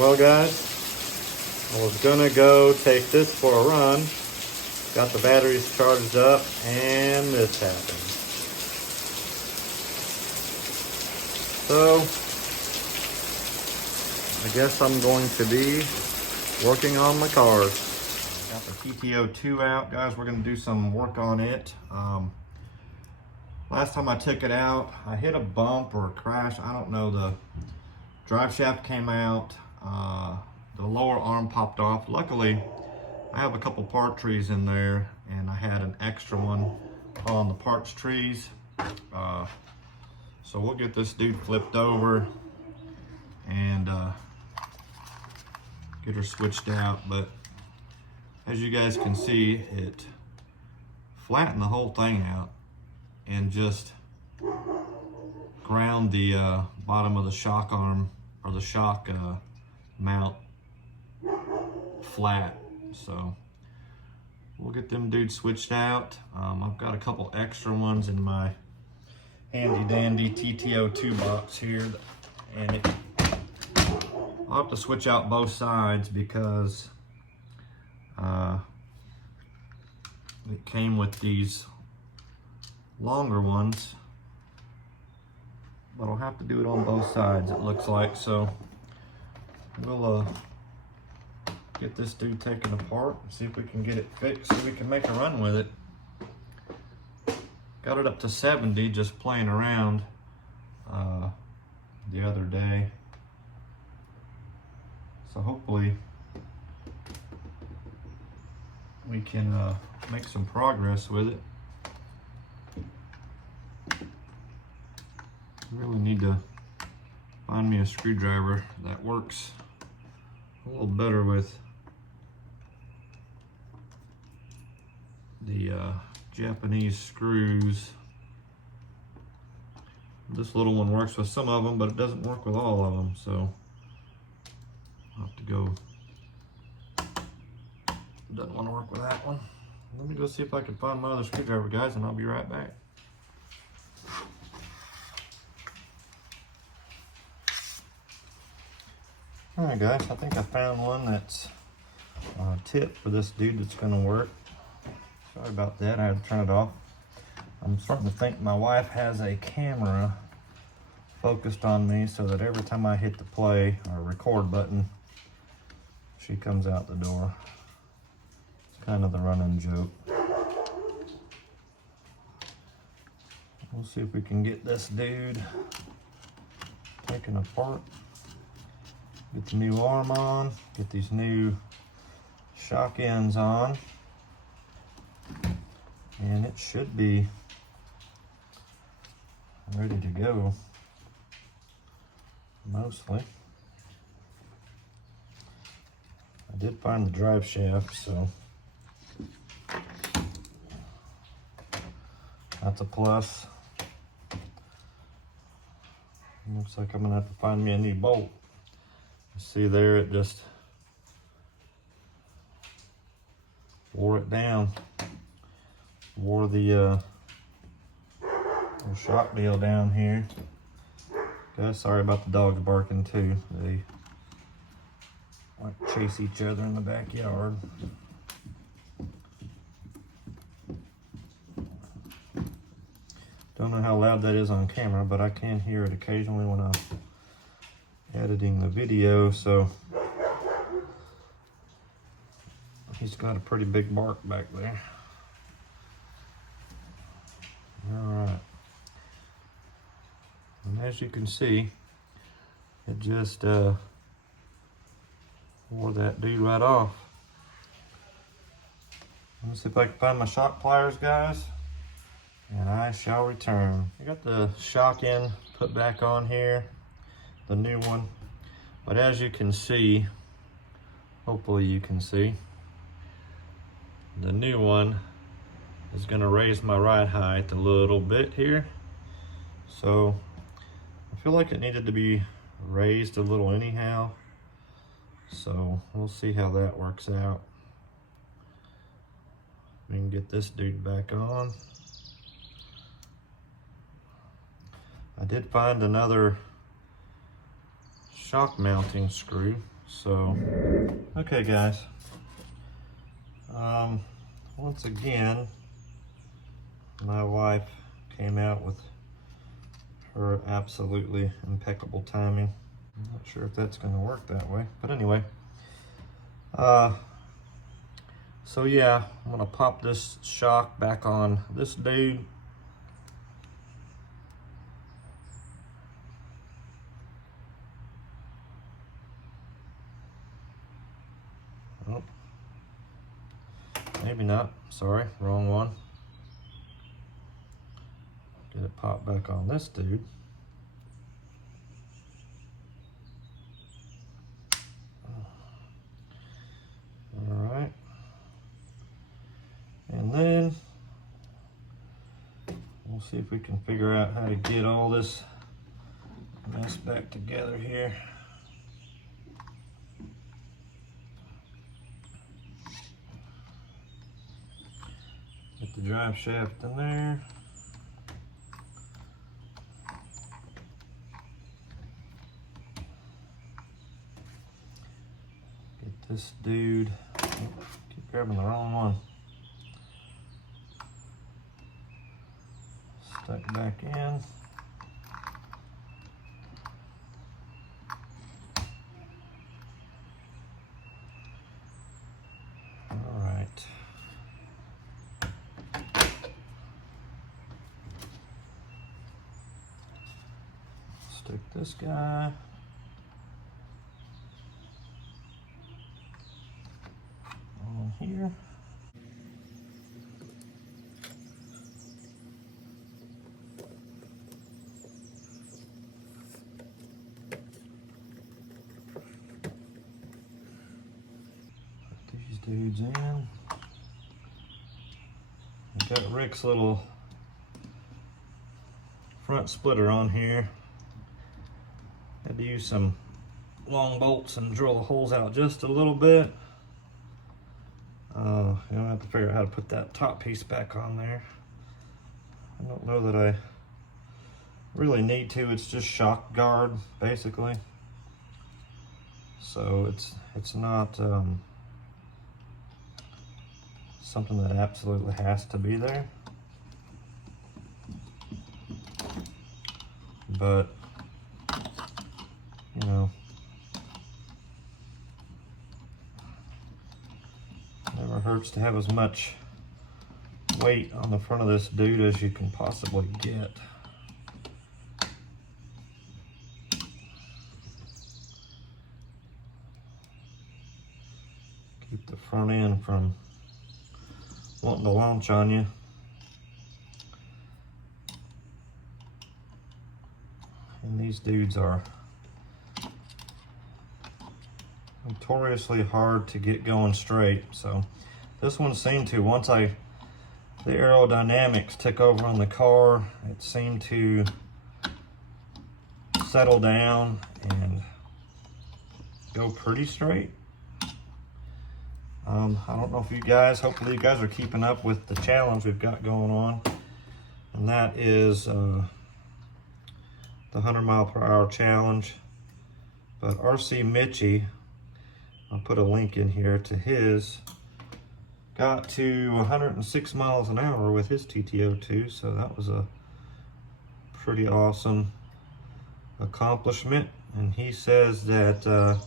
Well guys, I was gonna go take this for a run, got the batteries charged up, and this happened. So, I guess I'm going to be working on my cars. Got the TT-02 out, guys. We're gonna do some work on it. Last time I took it out, I hit a bump or a crash. I don't know. The drive shaft came out. The lower arm popped off. Luckily, I have a couple part trees in there, and I had an extra one on the parts trees. So we'll get this dude flipped over and get her switched out. But as you guys can see, it flattened the whole thing out and just ground the bottom of the shock arm or the shock mount flat. So we'll get them dudes switched out. I've got a couple extra ones in my handy dandy TT-02 box here, and I'll have to switch out both sides because it came with these longer ones, but I'll have to do it on both sides, it looks like. So we'll get this dude taken apart and see if we can get it fixed so we can make a run with it. Got it up to 70 just playing around the other day, so hopefully we can make some progress with it. Really need to find me a screwdriver that works a little better with the Japanese screws. This little one works with some of them, but it doesn't work with all of them, so I'll have to go. Doesn't want to work with that one. Let me go see if I can find my other screwdriver, guys, and I'll be right back. Alright guys, I think I found one that's a tip for this dude that's going to work. Sorry about that, I had to turn it off. I'm starting to think my wife has a camera focused on me so that every time I hit the play or record button, she comes out the door. It's kind of the running joke. We'll see if we can get this dude taken apart. Get the new arm on, get these new shock ends on, and it should be ready to go, mostly. I did find the drive shaft, so that's a plus. Looks like I'm gonna have to find me a new bolt. See there, it just wore it down. Wore the little shock deal down here. Guys, sorry about the dogs barking too. They like to chase each other in the backyard. Don't know how loud that is on camera, but I can hear it occasionally when I'm editing the video. So he's got a pretty big bark back there. Alright, and as you can see, it just wore that dude right off. Let me see if I can find my shock pliers, guys, and I shall return. I got the shock end put back on here, the new one, but as you can see, hopefully you can see, the new one is going to raise my ride height a little bit here. So I feel like it needed to be raised a little anyhow, so we'll see how that works out. We can get this dude back on. I did find another shock mounting screw, So, okay guys. Once again, my wife came out with her absolutely impeccable timing. I'm not sure if that's going to work that way, but anyway. So yeah, I'm gonna pop this shock back on this dude. Oh, maybe not. Sorry, wrong one. Get it popped back on this dude. All right. And then we'll see if we can figure out how to get all this mess back together here. Get the drive shaft in there. Get this dude. Keep grabbing the wrong one. Stuck back in. All right. Stick this guy. On here. Dudes in. I've got Rick's little front splitter on here. Had to use some long bolts and drill the holes out just a little bit. You know, I have to figure out how to put that top piece back on there. I don't know that I really need to. It's just shock guard basically. So it's not something that absolutely has to be there, but you know, never hurts to have as much weight on the front of this dude as you can possibly get. Keep the front end from wanting to launch on you. And these dudes are notoriously hard to get going straight. So this one seemed to, once the aerodynamics took over on the car, it seemed to settle down and go pretty straight. I don't know if you guys, hopefully you guys are keeping up with the challenge we've got going on. And that is the 100-mile-per-hour challenge. But RC Mitchie, I'll put a link in here to his, got to 106 miles an hour with his TT-02. So that was a pretty awesome accomplishment. And he says that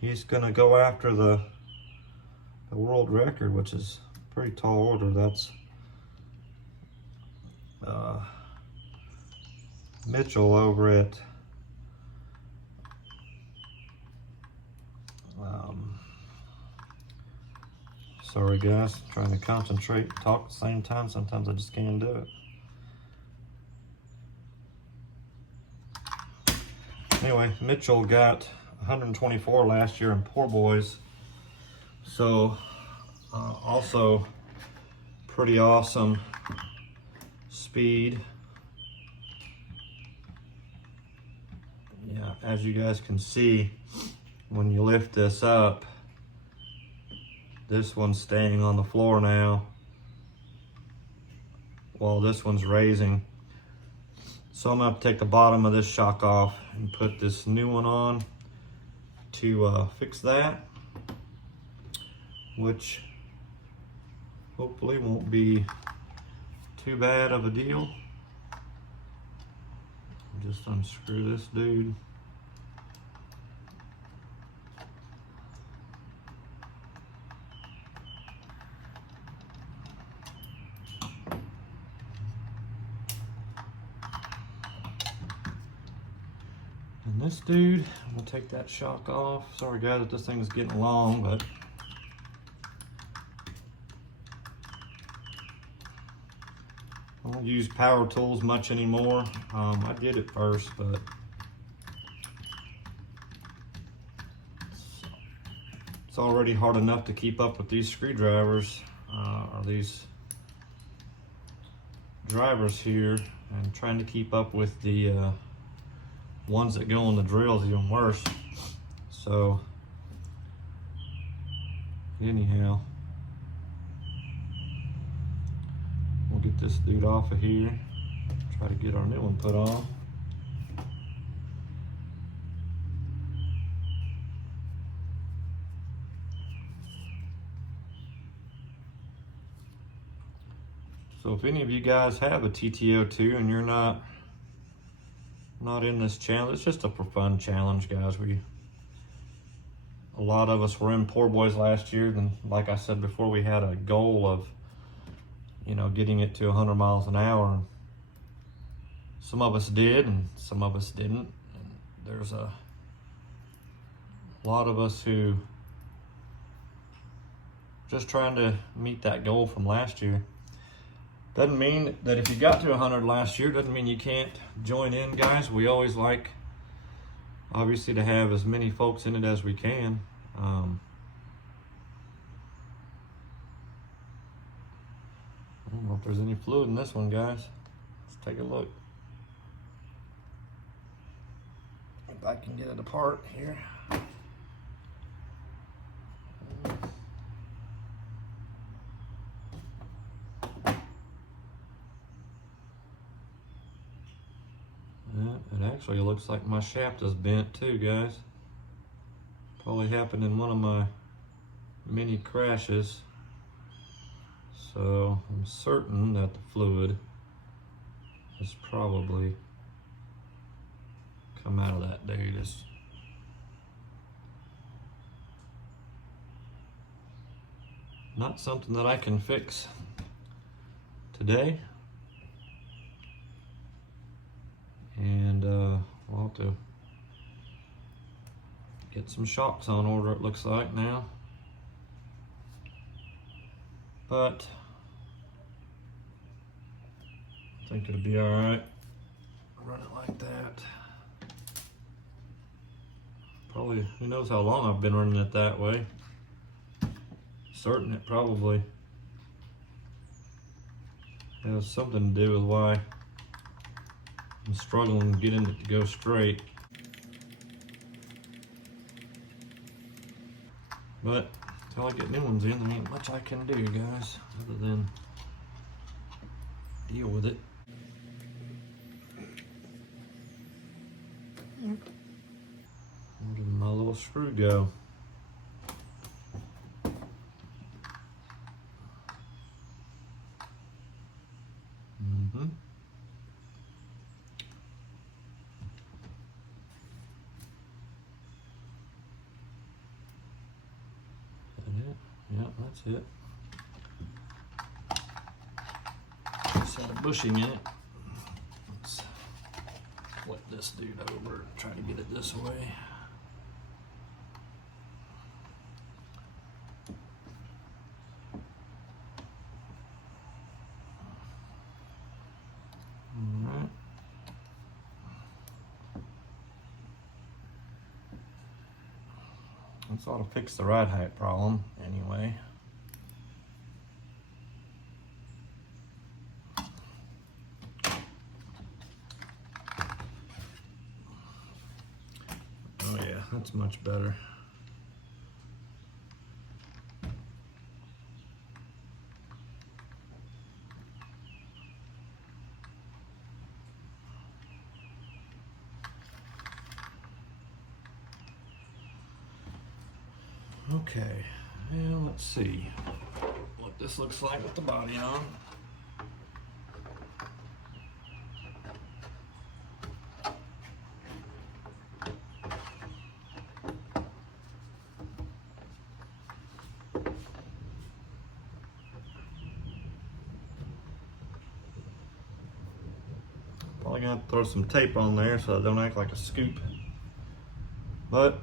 he's gonna go after the world record, which is a pretty tall order. That's Mitchell over at sorry guys, trying to concentrate, talk at the same time. Sometimes I just can't do it. Anyway, Mitchell got 124 last year in poor boys. So, also pretty awesome speed. Yeah, as you guys can see, when you lift this up, this one's staying on the floor now while this one's raising. So I'm gonna have to take the bottom of this shock off and put this new one on. to fix that, which hopefully won't be too bad of a deal. Just unscrew this dude. And this dude, I'm gonna take that shock off. Sorry guys if this thing's getting long, but I don't use power tools much anymore. I did it first, but it's already hard enough to keep up with these screwdrivers, or these drivers here, and trying to keep up with the ones that go on the drill is even worse. So anyhow, we'll get this dude off of here, try to get our new one put on. So if any of you guys have a TT-02 and you're not in this challenge, it's just a for fun challenge, guys. A lot of us were in Poor Boys last year, and like I said before, we had a goal of, you know, getting it to 100 miles an hour. And some of us did, and some of us didn't. And there's a lot of us who just trying to meet that goal from last year. Doesn't mean that if you got to 100 last year, doesn't mean you can't join in, guys. We always like, obviously, to have as many folks in it as we can. I don't know if there's any fluid in this one, guys. Let's take a look. If I can get it apart here. It actually looks like my shaft is bent too, guys. Probably happened in one of my many crashes. So I'm certain that the fluid has probably come out of that dude. It's not something that I can fix today. And we'll have to get some shocks on order, it looks like now. But I think it'll be all right. Run it like that. Probably, who knows how long I've been running it that way. Certain it probably has something to do with why I'm struggling getting it to go straight. But until I get new ones in, there ain't much I can do, guys, other than deal with it. Where did my little screw go? Yeah, that's it. Just had a bushing in it. Let's flip this dude over and try to get it this way. Alright. This ought to fix the ride height problem anyway. Oh yeah, that's much better. Okay, and let's see what this looks like with the body on. Probably gonna throw some tape on there so it don't act like a scoop. But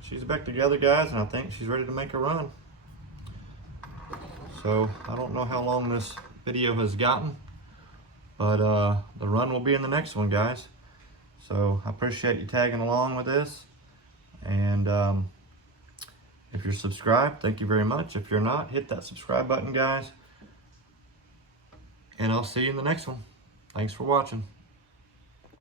she's back together, guys, and I think she's ready to make a run. So I don't know how long this video has gotten, but the run will be in the next one, guys. So I appreciate you tagging along with this. And if you're subscribed, thank you very much. If you're not, hit that subscribe button, guys. And I'll see you in the next one. Thanks for watching.